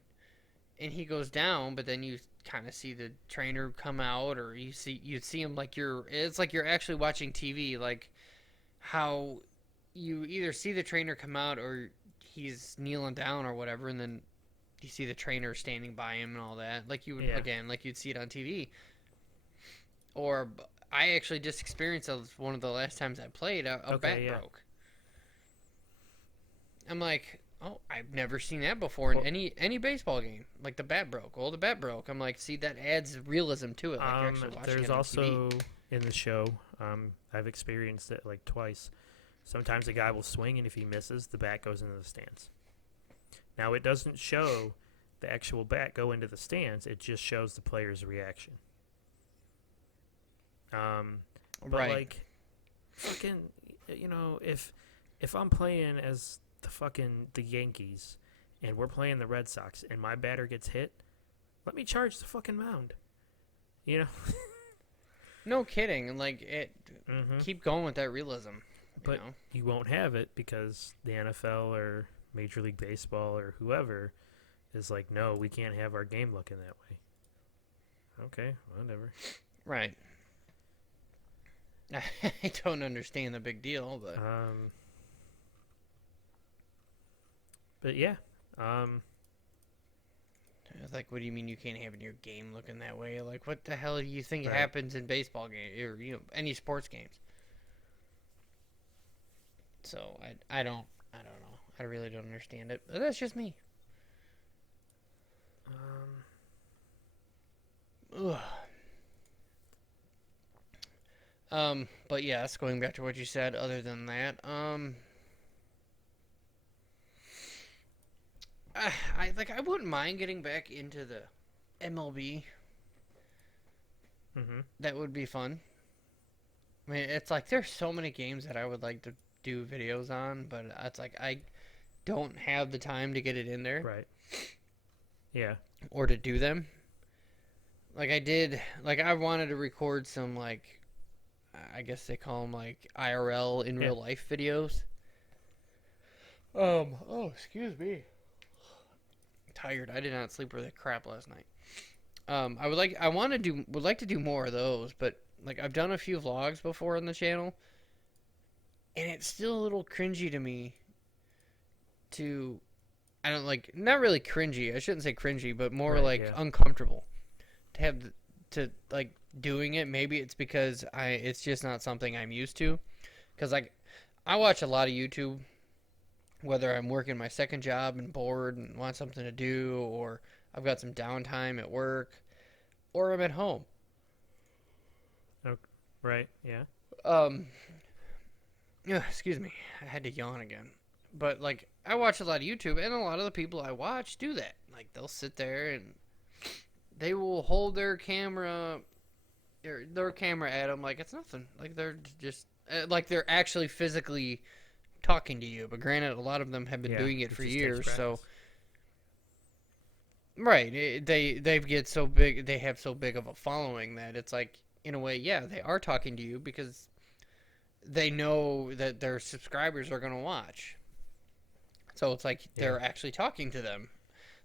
and he goes down. But then you kind of see the trainer come out, or you'd see him like it's like you're actually watching TV, like how you either see the trainer come out or he's kneeling down or whatever, and then you see the trainer standing by him and all that, like you would again, like you'd see it on TV. Or I actually just experienced one of the last times I played. A bat broke. I'm like, oh, I've never seen that before in any baseball game. Like the bat broke. Well, the bat broke. I'm like, see, that adds realism to it. Like you're actually watching there's it on also TV. in the show, I've experienced it like twice. Sometimes a guy will swing, and if he misses, the bat goes into the stands. Now, it doesn't show the actual bat go into the stands. It just shows the player's reaction. But Right. like, fucking, if I'm playing as the Yankees, and we're playing the Red Sox, and my batter gets hit, let me charge the fucking mound. You know. No kidding. And like it, keep going with that realism. But you won't have it because the NFL or Major League Baseball or whoever is like, no, we can't have our game looking that way. Okay, whatever. Right. I don't understand the big deal, but yeah. Like, what do you mean you can't have your game looking that way? Like, what the hell do you think Right. happens in baseball games or any sports games? So I don't know. I really don't understand it. But that's just me. Ugh. But yes, going back to what you said. Other than that, I wouldn't mind getting back into the MLB. That would be fun. I mean, it's like there's so many games that I would like to do videos on, but it's like I don't have the time to get it in there. Right. Yeah. Or to do them. Like I wanted to record some, like, I guess they call them like IRL in real life videos. Oh, excuse me. Tired. I did not sleep worth a crap last night. would like to do more of those, but like I've done a few vlogs before on the channel, and it's still a little cringy to me. I don't like, not really cringy. I shouldn't say cringy, but more uncomfortable to have to like doing it. Maybe it's because it's just not something I'm used to. Because like I watch a lot of YouTube, whether I'm working my second job and bored and want something to do, or I've got some downtime at work, or I'm at home. Okay. Right. Yeah. Excuse me. I had to yawn again. But like I watch a lot of YouTube, and a lot of the people I watch do that. Like they'll sit there and they will hold their camera at them like it's nothing. Like they're just like they're actually physically talking to you. But granted, a lot of them have been doing it for years, so right. They get so big, they have so big of a following that it's like, in a way, yeah, they are talking to you because they know that their subscribers are going to watch. So it's like they're actually talking to them,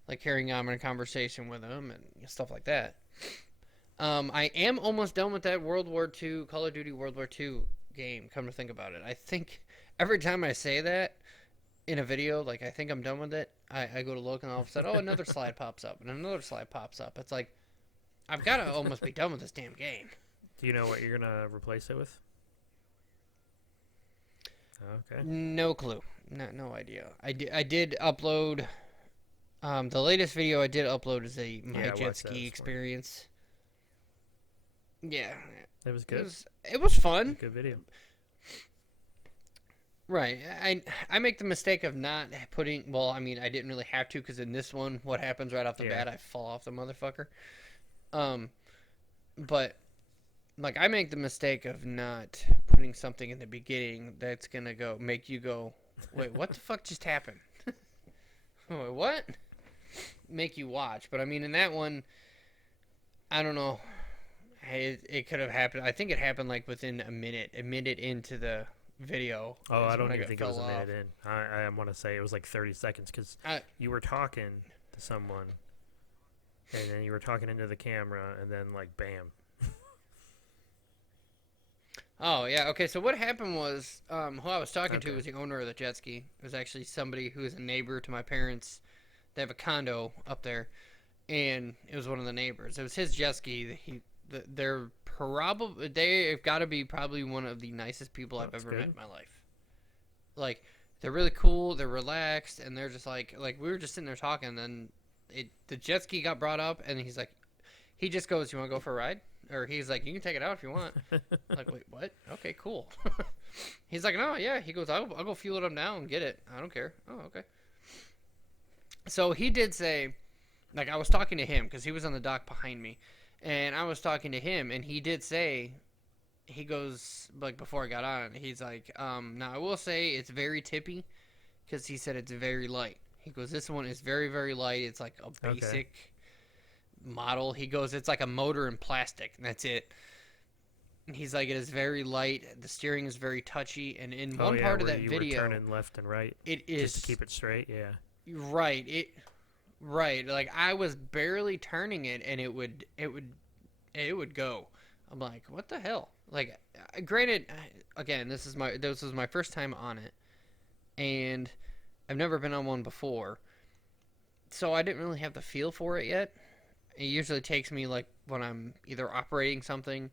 like carrying on a conversation with them and stuff like that. I am almost done with that Call of Duty World War II game, come to think about it. I think every time I say that in a video, like I think I'm done with it, I go to look and all of a sudden, another slide pops up and another slide pops up. It's like, I've got to almost be done with this damn game. Do you know what you're going to replace it with? Okay. No clue. No idea. I did upload. The latest video I did upload is my jet ski experience. Yeah, It was it good. it was fun. Good video. Right. I make the mistake of not putting. Well, I mean, I didn't really have to because in this one, what happens right off the Yeah. bat, I fall off the motherfucker. Um, but like I make the mistake of not putting something in the beginning that's gonna go make you go, wait, what the fuck just happened? Wait, what? Make you watch. But I mean, in that one, I don't know. It could have happened. I think it happened like within a minute into the video. Oh, I Is when don't even think it fell was a off. minute in. I want to say it was like 30 seconds because I, you were talking to someone, and then you were talking into the camera, and then like bam. Oh yeah, okay. So what happened was, who I was talking to Okay. was the owner of the jet ski. It was actually somebody who is a neighbor to my parents. They have a condo up there, and it was one of the neighbors. It was his jet ski. They're probably they've got to be probably one of the nicest people I've That's ever good. met in my life. Like they're really cool. They're relaxed, and they're just like we were just sitting there talking. And then the jet ski got brought up, and he's like, he just goes, "You want to go for a ride?" Or he's like, "You can take it out if you want." Like, wait, what? Okay, cool. He's like, no, yeah. He goes, I'll go fuel it up now and get it. I don't care. Oh, okay. So he did say, like, I was talking to him because he was on the dock behind me, and I was talking to him, and he did say, he goes, like, before I got on, he's like, now I will say it's very tippy because he said it's very light. He goes, this one is very, very light. It's like a Okay. basic model. He goes, it's like a motor in plastic, and that's it. He's like, it is very light. The steering is very touchy, and in Oh one yeah, part of where that you were video, turning left and right it just to is keep it straight. Yeah. right. Right. Like I was barely turning it, and it would go. I'm like, what the hell? Like, granted, again, this was my first time on it, and I've never been on one before, so I didn't really have the feel for it yet. It usually takes me like when I'm either operating something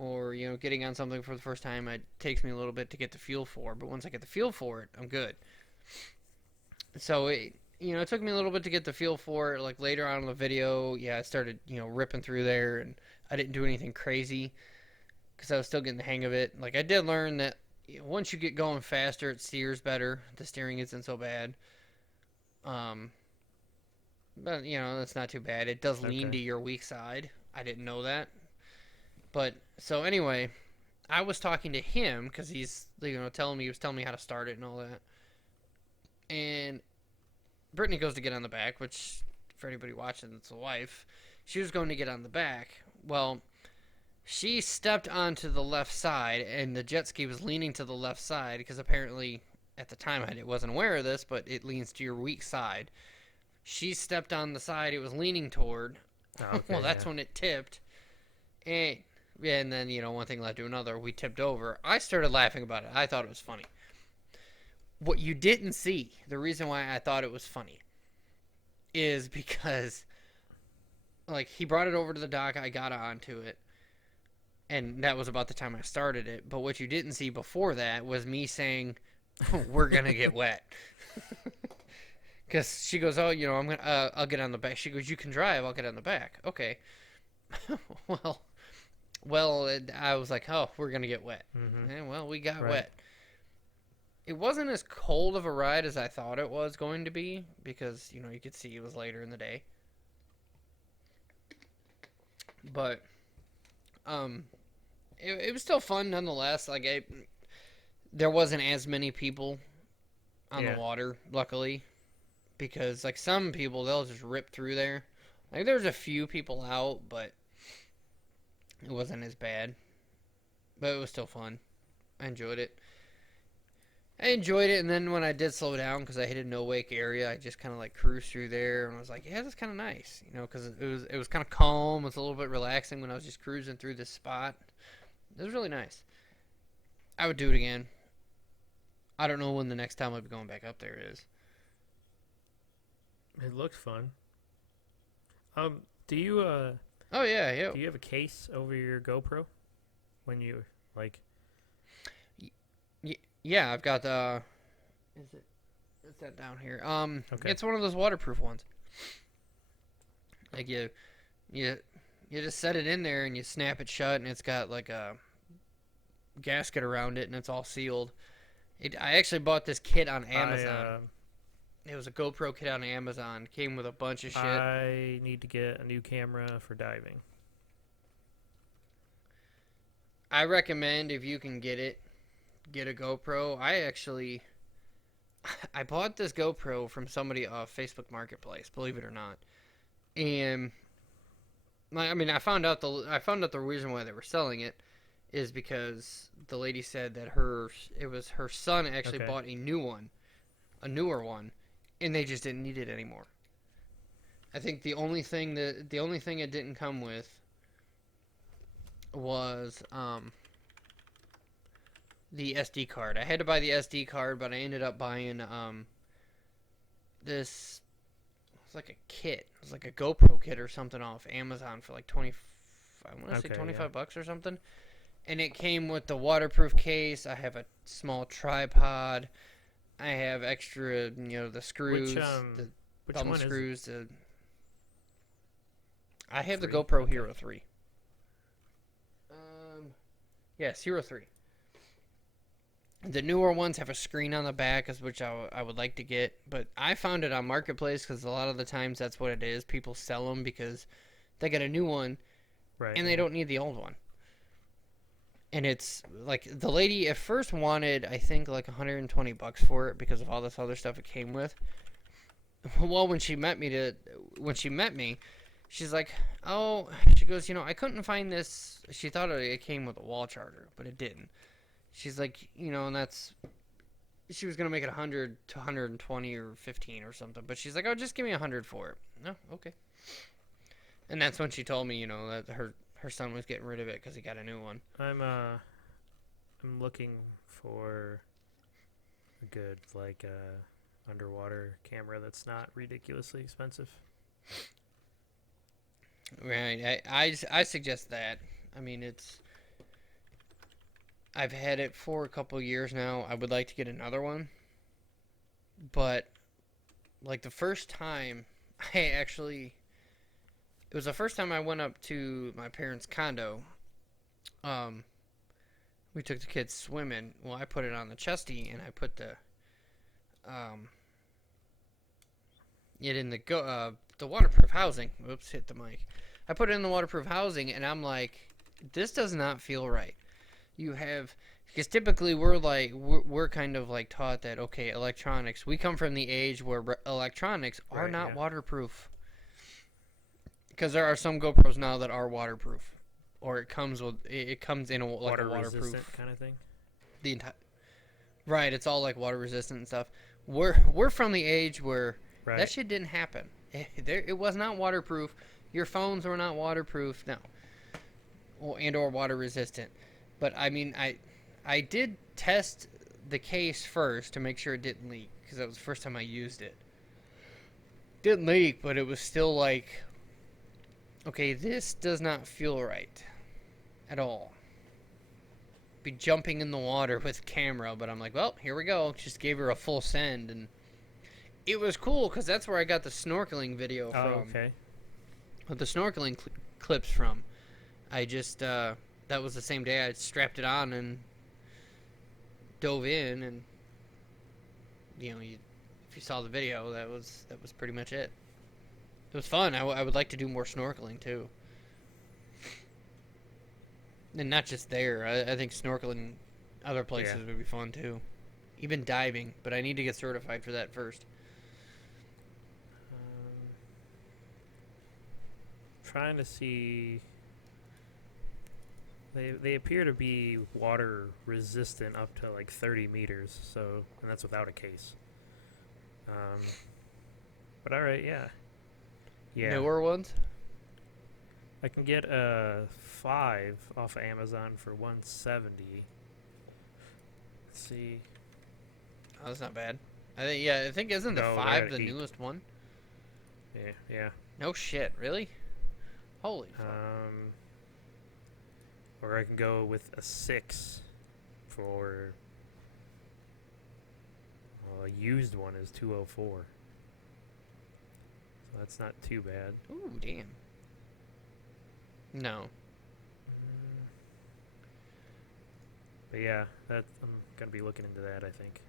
or getting on something for the first time, it takes me a little bit to get the feel for. But once I get the feel for it, I'm good. So it took me a little bit to get the feel for it. Like later on in the video, yeah, I started ripping through there, and I didn't do anything crazy because I was still getting the hang of it. Like I did learn that once you get going faster, it steers better. The steering isn't so bad. Um, but that's not too bad. It does lean Okay. to your weak side. I didn't know that. But so anyway, I was talking to him because he was telling me how to start it and all that. And Brittany goes to get on the back, which for anybody watching, it's the wife. She was going to get on the back. Well, she stepped onto the left side, and the jet ski was leaning to the left side because apparently at the time I wasn't aware of this, but it leans to your weak side. She stepped on the side it was leaning toward. Oh, okay. Well, that's yeah. when it tipped. And yeah, and then one thing led to another. We tipped over. I started laughing about it. I thought it was funny. What you didn't see, the reason why I thought it was funny, is because like he brought it over to the dock. I got onto it, and that was about the time I started it. But what you didn't see before that was me saying, "We're gonna get wet." Because she goes, "Oh, I'll get on the back." She goes, "You can drive. I'll get on the back." Okay. well, I was like, "Oh, we're gonna get wet." Mm-hmm. And well, we got Right. wet. It wasn't as cold of a ride as I thought it was going to be because you could see it was later in the day. But it was still fun nonetheless. Like there wasn't as many people on Yeah. the water, luckily, because like some people they'll just rip through there. Like there's a few people out, but it wasn't as bad. But it was still fun. I enjoyed it. And then when I did slow down because I hit a no wake area, I just kind of like cruised through there, and I was like, "Yeah, that's kind of nice," because it was kind of calm. It was a little bit relaxing when I was just cruising through this spot. It was really nice. I would do it again. I don't know when the next time I'll be going back up there is. It looked fun. Do you Oh yeah, yeah. do you have a case over your GoPro when you like? Yeah, I've got is it? Is that down here? Okay. It's one of those waterproof ones. Like you You just set it in there and you snap it shut, and it's got like a gasket around it, and it's all sealed. I actually bought this kit on Amazon. It was a GoPro kit on Amazon. Came with a bunch of shit. I need to get a new camera for diving. I recommend if you can get it, get a GoPro. I bought this GoPro from somebody off Facebook Marketplace, believe it or not. And I found out the reason why they were selling it is because the lady said that it was her son actually bought a newer one, and they just didn't need it anymore. I think the only thing it didn't come with was the SD card. I had to buy the SD card, but I ended up buying this. It's like a kit. It was like a GoPro kit or something off Amazon for like I want to say $25 or something. And it came with the waterproof case. I have a small tripod. I have extra, the screws, the thumb screws. I have the GoPro Hero 3. Yes, Hero 3. The newer ones have a screen on the back, which I would like to get. But I found it on Marketplace because a lot of the times that's what it is. People sell them because they get a new one, and they don't need the old one. And it's like the lady at first wanted, I think, like $120 for it because of all this other stuff it came with. Well, when she met me, she's like, "Oh," she goes, "I couldn't find this." She thought it came with a wall charger, but it didn't. She's like, and she was gonna make it 100 to 120 or 15 or something, but she's like, "Oh, just give me 100 for it." No, okay. And that's when she told me, that her son was getting rid of it because he got a new one. I'm looking for a good underwater camera that's not ridiculously expensive. Right. I suggest that. I've had it for a couple years now. I would like to get another one. But, like, the first time it was the first time I went up to my parents' condo. We took the kids swimming. Well, I put it on the chesty, and I put it in the waterproof housing. Oops, hit the mic. I put it in the waterproof housing, and I'm like, this does not feel right. Because typically we're kind of like taught that, okay, electronics, we come from the age where electronics are not waterproof. Because there are some GoPros now that are waterproof, or it comes in a waterproof kind of thing. Right, it's all like water resistant and stuff. We're from the age where that shit didn't happen. It was not waterproof. Your phones were not waterproof, no, or water resistant. But I did test the case first to make sure it didn't leak, because that was the first time I used it. Didn't leak, but it was still like, okay, this does not feel right at all. Be jumping in the water with camera, but I'm like, well, here we go. Just gave her a full send, and it was cool because that's where I got the snorkeling video from. Oh, okay. With the snorkeling clips from. I just that was the same day I strapped it on and dove in, and if you saw the video, that was pretty much it. It was fun. I would like to do more snorkeling too, and not just there. I think snorkeling other places would be fun too, even diving. But I need to get certified for that first. Trying to see. They appear to be water resistant up to like 30 meters, and that's without a case. But all right, yeah. Newer ones. I can get a 5 off of Amazon for $170. Let's see. Oh, that's not bad. I think isn't the 5 the newest one? Yeah. No shit, really? Holy fuck. Or I can go with a 6 for a used one is $204. So that's not too bad. Ooh, damn. No. But yeah, I'm gonna be looking into that, I think.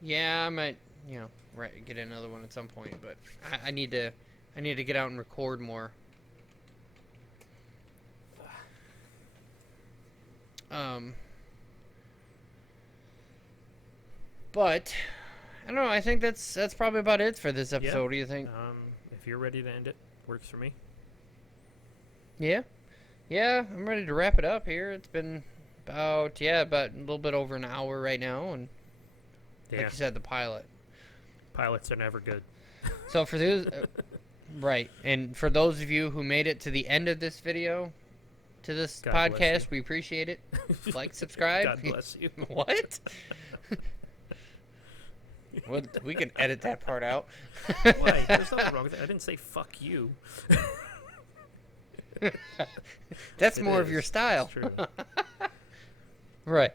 Yeah, I might, get another one at some point, but I need to get out and record more. But I don't know. I think that's probably about it for this episode. Yeah. What do you think? If you're ready to end it, works for me. Yeah, yeah. I'm ready to wrap it up here. It's been about a little bit over an hour right now, and Yeah. like you said, the pilot. Pilots are never good. So for those, right, and for those of you who made it to the end of this video, to this God bless podcast, you. we appreciate it. Like, subscribe. God bless you. What? Well, we can edit that part out. Why? There's nothing wrong with it. I didn't say fuck you. That's It more of is. your style. It's true. Right.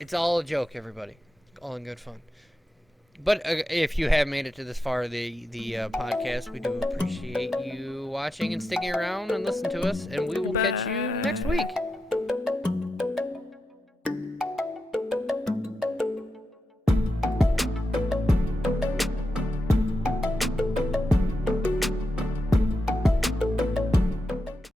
It's all a joke, everybody. All in good fun. But if you have made it to this far of the podcast, we do appreciate you watching and sticking around and listening to us, and we will catch you next week.